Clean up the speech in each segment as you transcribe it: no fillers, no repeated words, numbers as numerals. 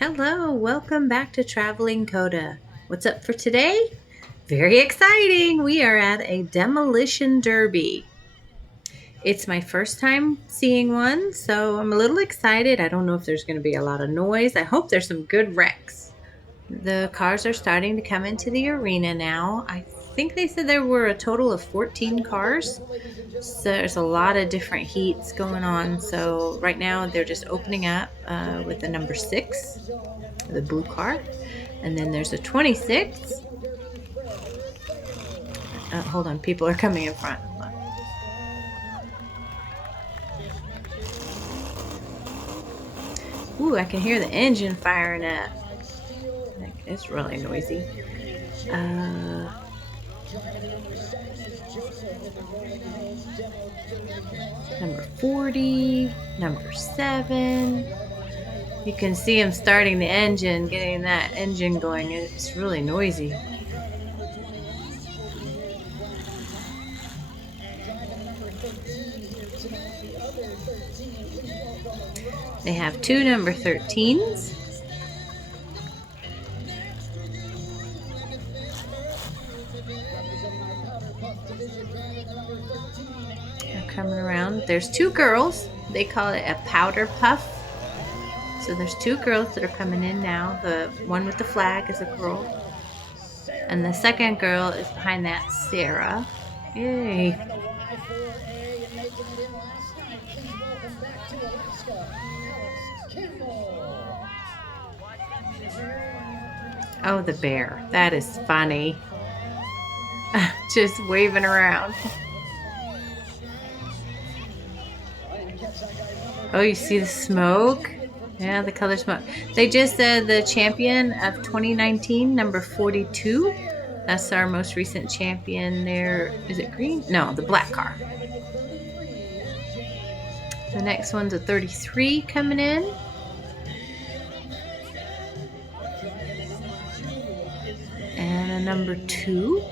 Hello, welcome back to Traveling CODA. What's up for today? Very exciting! We are at a demolition derby. It's my first time seeing one, so I'm a little excited. I don't know if there's going to be a lot of noise. I hope there's some good wrecks. The cars are starting to come into the arena now. I think they said there were a total of 14 cars. So there's a lot of different heats going on. So right now they're just opening up with the number 6, the blue car. And then there's a 26. Hold on, people are coming in front. Ooh, I can hear the engine firing up. It's really noisy. Number 40, number 7. You can see him starting the engine, getting that engine going. It's really noisy. They have 2 number 13s. They're coming around. There's 2 girls. They call it a powder puff. So there's 2 girls that are coming in now. The one with the flag is a girl. And the second girl is behind that, Sarah. Yay. Oh, the bear. That is funny. Just waving around. Oh, you see the smoke? Yeah, the color smoke. They just said the champion of 2019, number 42. That's our most recent champion there. Is it green? No, the black car. The next one's a 33 coming in. And a number 2.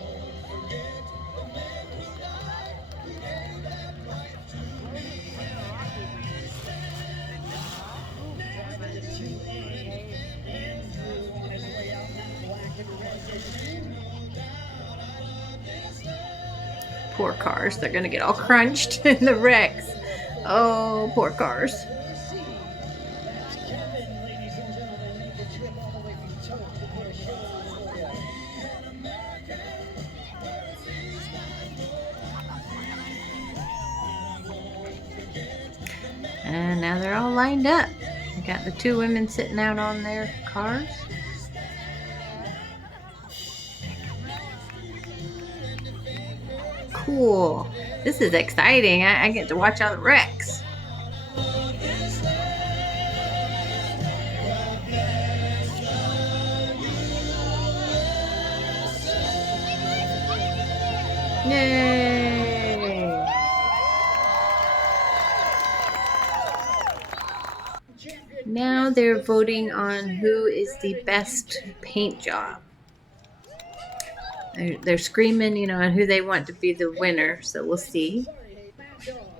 Poor cars. They're going to get all crunched in the wrecks. Oh, poor cars. And now they're all lined up. I got the 2 women sitting out on their cars. Cool. This is exciting. I get to watch all the wrecks. Yay! Now they're voting on who is the best paint job. They're screaming, on who they want to be the winner, so we'll see.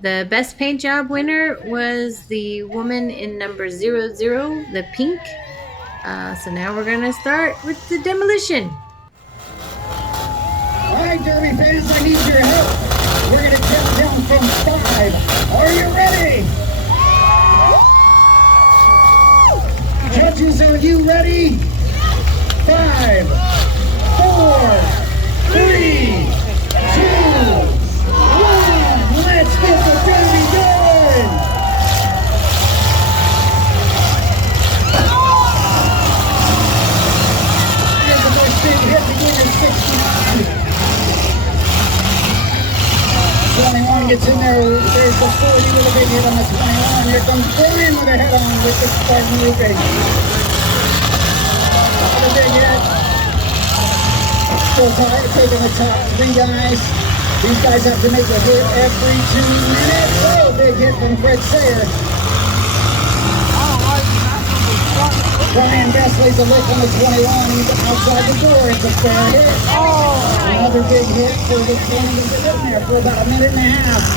The best paint job winner was the woman in number 00, the pink. So now we're going to start with the demolition. All right, Derby fans, I need your help. We're going to count down from 5. Are you ready? Judges, are you ready? 5, 4, 3, 2, 1. Let's get the derby going. Here's the first big hit, beginning at 69. 21 gets in there. There's the 40 with a big hit on the 21. Here comes Brian with a head on with the Spartan roofing. Another big hit. Still taking the top 3 guys. These guys have to make a hit every 2 minutes. Oh, big hit from Fred Sayer. Brian Besley's a lick on the 21. He's outside the door. It's a fair hit. Another big hit for the 20 that's in there for about 1.5 minutes.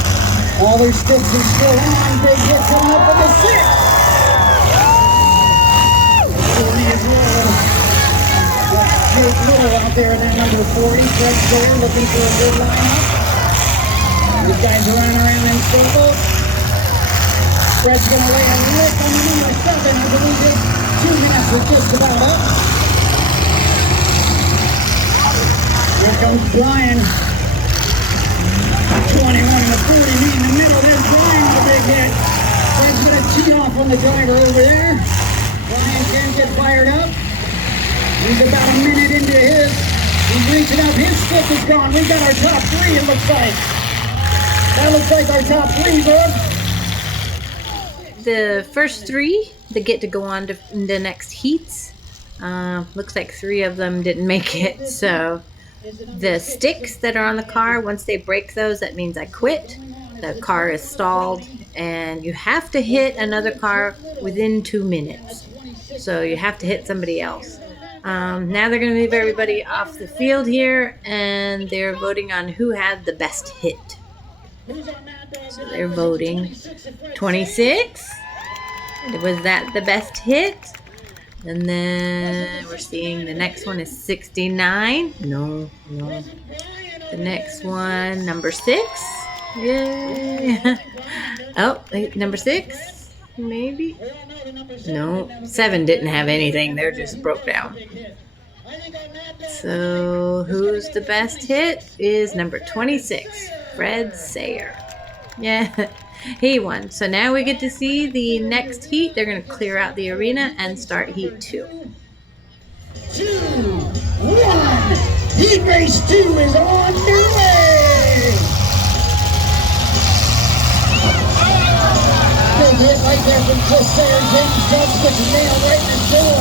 All their sticks are still on. Big hit coming up with a 6. shaped middle out there in that number 40. Fred Sayer looking for a good lineup. These guys are running around in circles. Fred's going to lay a lick on the number 7. I believe his 2 minutes are just about up. Here comes Brian. 21 and a 40 meet in the middle. There's Brian with a big hit. Fred's going to tee off on the driver over there. Brian can't get fired up. He's about a minute into his. He's reaching up. His stick is gone. We got our top 3, it looks like. That looks like our top 3, bud. The first 3 that get to go on to the next heats. Looks like 3 of them didn't make it. So the sticks that are on the car, once they break those, that means I quit. The car is stalled, and you have to hit another car within 2 minutes. So you have to hit somebody else. Now they're going to move everybody off the field here, and they're voting on who had the best hit. So they're voting 26. Was that the best hit? And then we're seeing the next one is 69. No. The next one, number 6. Yay. Oh, number 6. Maybe. No, 7 didn't have anything. They're just broke down. So who's the best hit is number 26, Fred Sayer. Yeah, he won. So now we get to see the next heat. They're going to clear out the arena and start heat 2. 2, 1. Heat race 2 is on their way. Big hit right there from Chris Sayer. James Dubs gets a nail right in the door.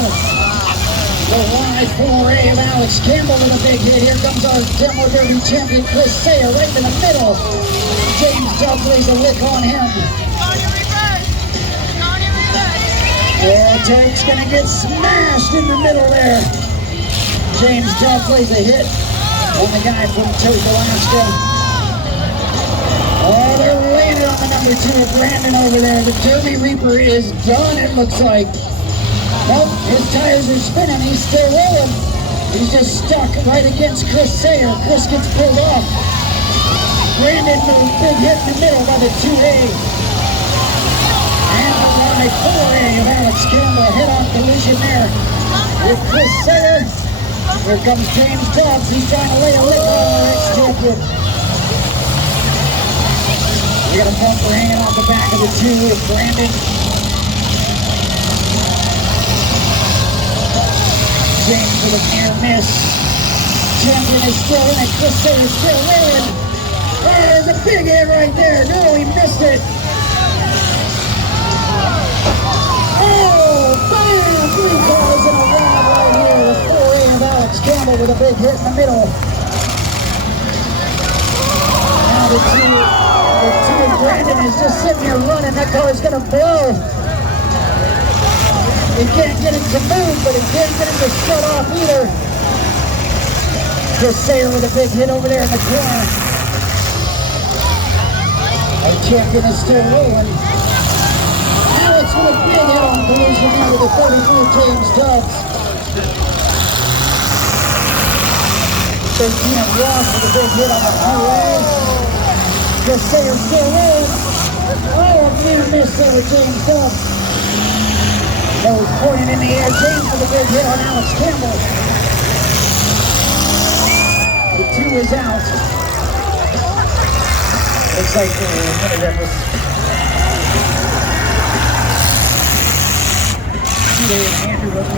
The Y4A of Alex Campbell with a big hit. Here comes our Demo Derby champion Chris Sayer right in the middle. James Dubs lays a lick on him. Yeah, Tank's gonna get smashed in the middle there. James Dubs lays a hit on the guy from Turk, Alaska. Oh, they're laying it on the number 2, Brandon over there. The Derby Reaper is done, it looks like. Nope, his tires are spinning. He's still rolling. He's just stuck right against Chris Sayer. Chris gets pulled off. Brandon with a big hit in the middle by the 2A. And the Y4A of Alex Campbell. Head-on collision there with Chris Sayer. Here comes James Dubs. He's trying to lay a lick on the ex-champion. We got a bumper hanging off the back of the 2 with Brandon. James with a near miss. Champion is still in it. Chris Sayer is still rolling. Oh, there's a big hit right there. No, he missed it. Oh, bam! 3 cars in a round right here. The 4A of Alex Campbell with a big hit in the middle. Now the 2 of Brandon is just sitting here running. That car is going to blow. He can't get it to move, but he can't get it to shut off either. Chris Sayer with a big hit over there in the corner. Our champion is still rolling. Alex with a big hit on collision there with the 34 James Dubs. 13 of Ross with a big hit on the 2A. Chris Sayer still rolling. Oh, a near miss there with James Dubs. That was pointed in the air. James with a big hit on Alex Campbell. The 2 is out. Looks like one of them was Andrew was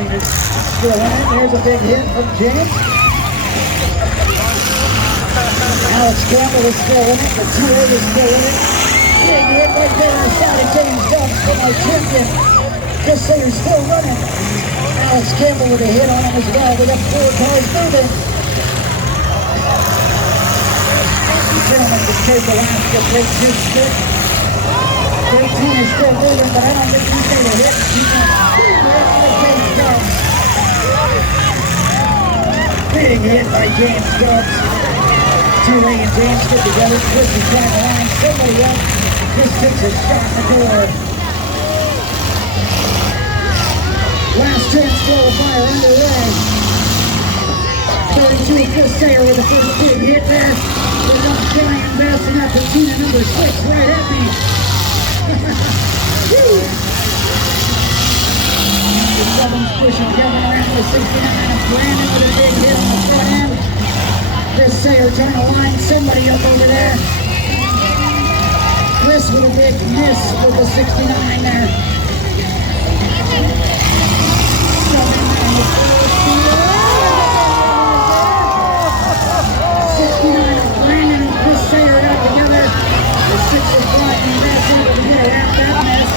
still in it. There's a big hit from James. Alex Campbell is still in it. The 2A is still in it. Big hit right there on the side of James Dubs from our champion. Chris Sayer's still running. Alex Campbell with a hit on him as well. We got 4 cars moving. Gentlemen, the Cape Alaska breaks his stick. 13 is still moving, but I don't think he's made a hit. He's going to James Dubs. Big hit by James Dubs. 2A and James get together. Chris is trying to line somebody up. Chris takes a shot in the door. Last chance qualifier underway. 32, Chris Sayer with the first big hit there. There's a Brian Best and that Patina number 6 right at me. Woo! Number 7's pushing Kevin around with 69 and Brandon with a big hit on the front end. Chris Sayer trying to line somebody up over there. Chris with a big miss with the 69 there. 69 of Brandon and Chris Sayer out together. The 6 of Brian Best able to get around that mess.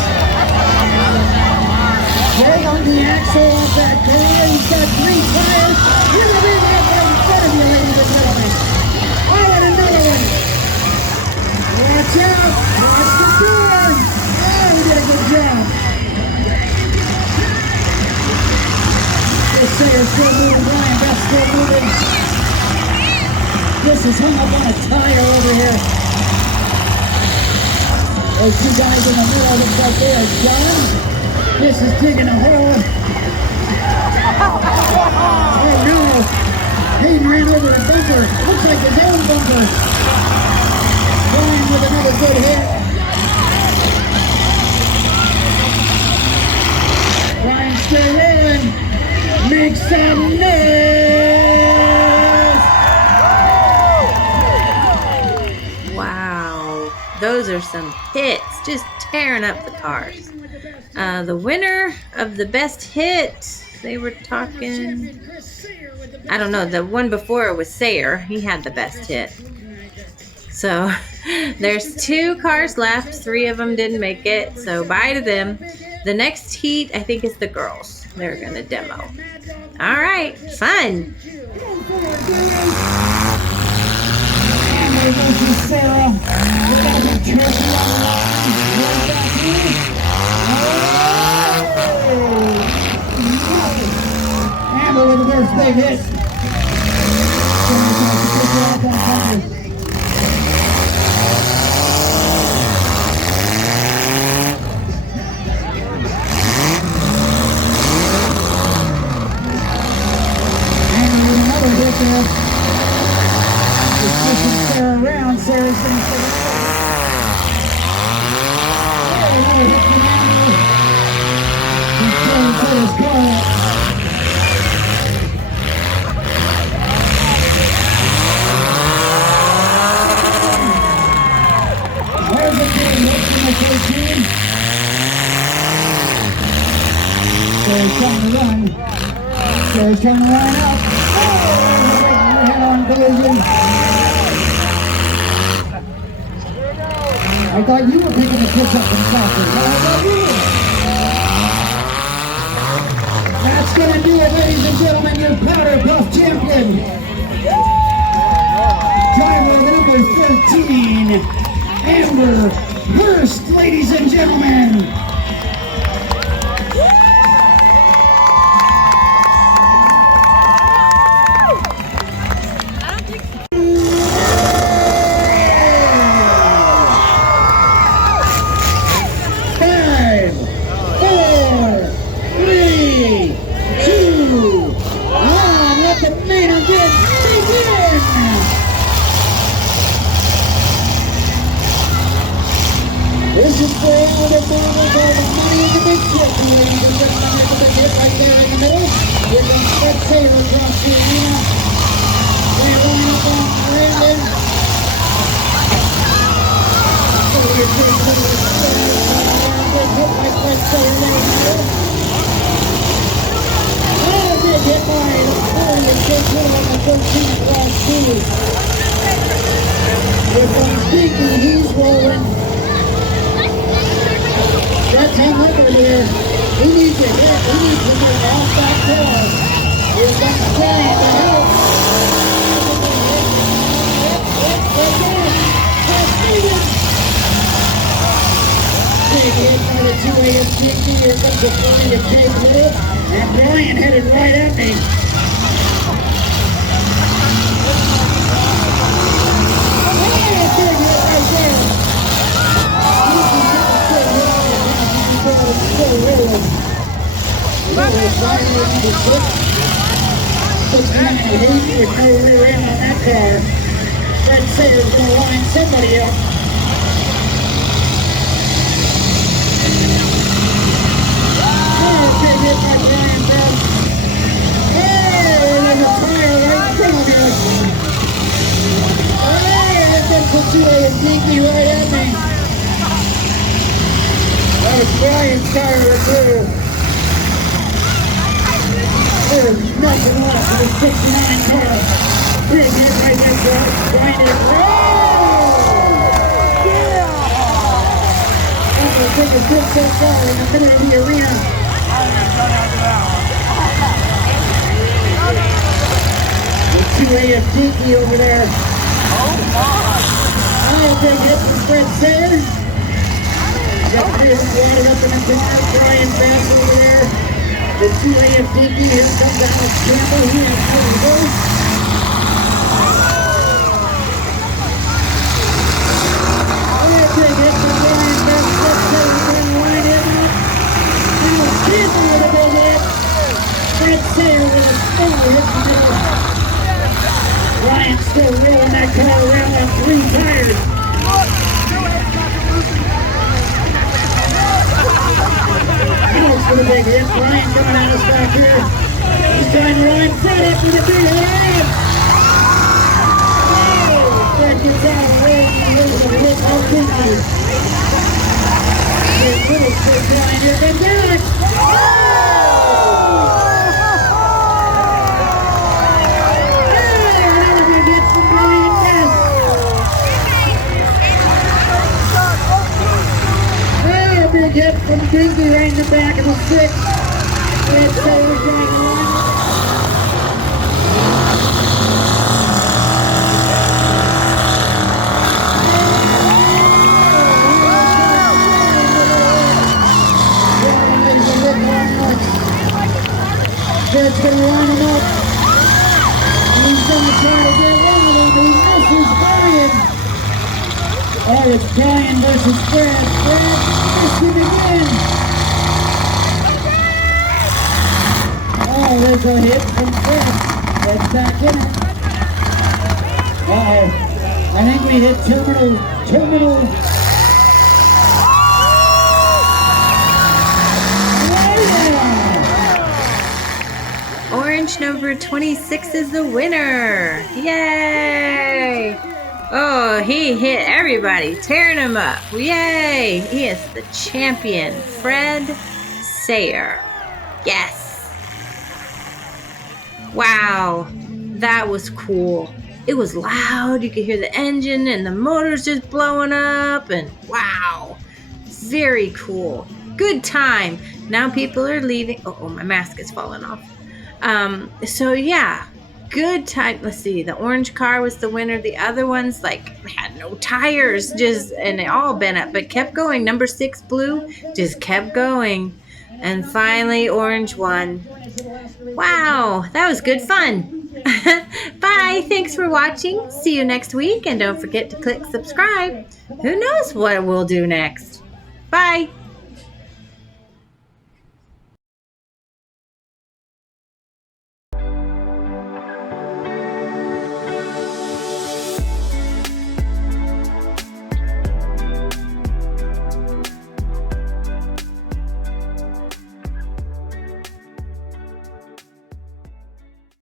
Taking the axle off that car. He's got 3 tires. Here's a big hit right in front of you, ladies and gentlemen. Oh, and another one. Watch out. Watch the door. Oh, we did a good job. Chris Sayer still moving. Brian Best still moving. This is hung up on a tire over here. Those 2 guys in the middle looks like they are done. This is digging a hole. Oh no! Hayden ran over a bumper. Looks like his own bumper. Brian with another good hit. Brian still rolling. Make some noise! Wow, those are some hits, just tearing up the cars. The winner of the best hit, they were talking, I don't know, the one before was Sayer. He had the best hit. So there's 2 cars left. 3 of them didn't make it, so bye to them. The next heat, I think, is the girls. They're going to demo. All right, fun. Amber with the first big hit. Amber with another hit there. Just pushing Sarah around. Sarah's going to take it. Another hit from Amber. He's trying to put his car up. There's a big hit from the 13. Sarah's trying to run. Sarah's trying to line up. Oh, head-on collision. I thought you were picking the kids up from soccer. How about you? That's going to do it, ladies and gentlemen, your powder puff champion. Driver number 13, Amber Hurst, ladies and gentlemen. This is for all the marbles, all the money in the big chip. Ladies and gentlemen, there's a big hit right there in the middle. Here comes Fred Sayer across the arena. They line up on Brandon. So here's big hit by Fred Sayer there in the middle. Oh, big hit by the 40 and big hit on the 13 across two. Here comes Dinky, he's rolling. That's him over here. He needs to hit. He needs to move off that door. Here comes Brian to help. Big hit by the 2 ASL. Here comes the 40 to Jake Little. And Brian headed right at me. Oh, big hit right there. Still rolling. Little Brian with the 6. 69 heat with no rear end on that car. Fred Sayer's going to line somebody up. Oh, big hit by Brian Bell. Oh, there's a tire right in front of you. Oh, there comes the 2A Dinky right at me. That was Brian's tire right there. There's nothing left of the 69 car. Big hit right there for Brian. That was the biggest hit so far in the middle of the arena. The 2AF Dinky over there. Oh, big hit from Fred Sayer. Got Chris water up in the car. Brian Bass over there. The 2AF Dinky. Here comes Alex Campbell. He has to go. Big hit from Brian Bass. Fred Sayer trying to line him up. Alex Campbell with a big hit. Fred Sayer with a small hit in the middle. Brian still rolling that car around on 3 tires. Alex with a big hit. Brian coming out of stock here. He's trying to line Fred up with a big hit. Oh, Fred gets out of the way and loses a hit on Dinky. There's little quick Brian here. But Alex! Big hit from Dinky right in the back of the 6. Fred Sayer going on. Fred's going to line him up. He's going to try to get one of them. He misses Brian. Oh, it's Brian versus Fred. Fred missed him again. Oh, there's a hit from Fred. Fred's back in it. Uh-oh. I think we hit terminal. Orange number 26 is the winner. Yay! Oh, he hit everybody, tearing them up. Yay! He is the champion, Fred Sayer. Yes! Wow, that was cool. It was loud. You could hear the engine and the motors just blowing up. And wow, very cool. Good time. Now people are leaving. Oh, my mask is falling off. So yeah, good time. Let's see. The orange car was the winner. The other ones had no tires, and they all bent up, but kept going. Number 6 blue just kept going, and finally orange won. Wow, that was good fun. Bye. Thanks for watching. See you next week, and don't forget to click subscribe. Who knows what we'll do next? Bye.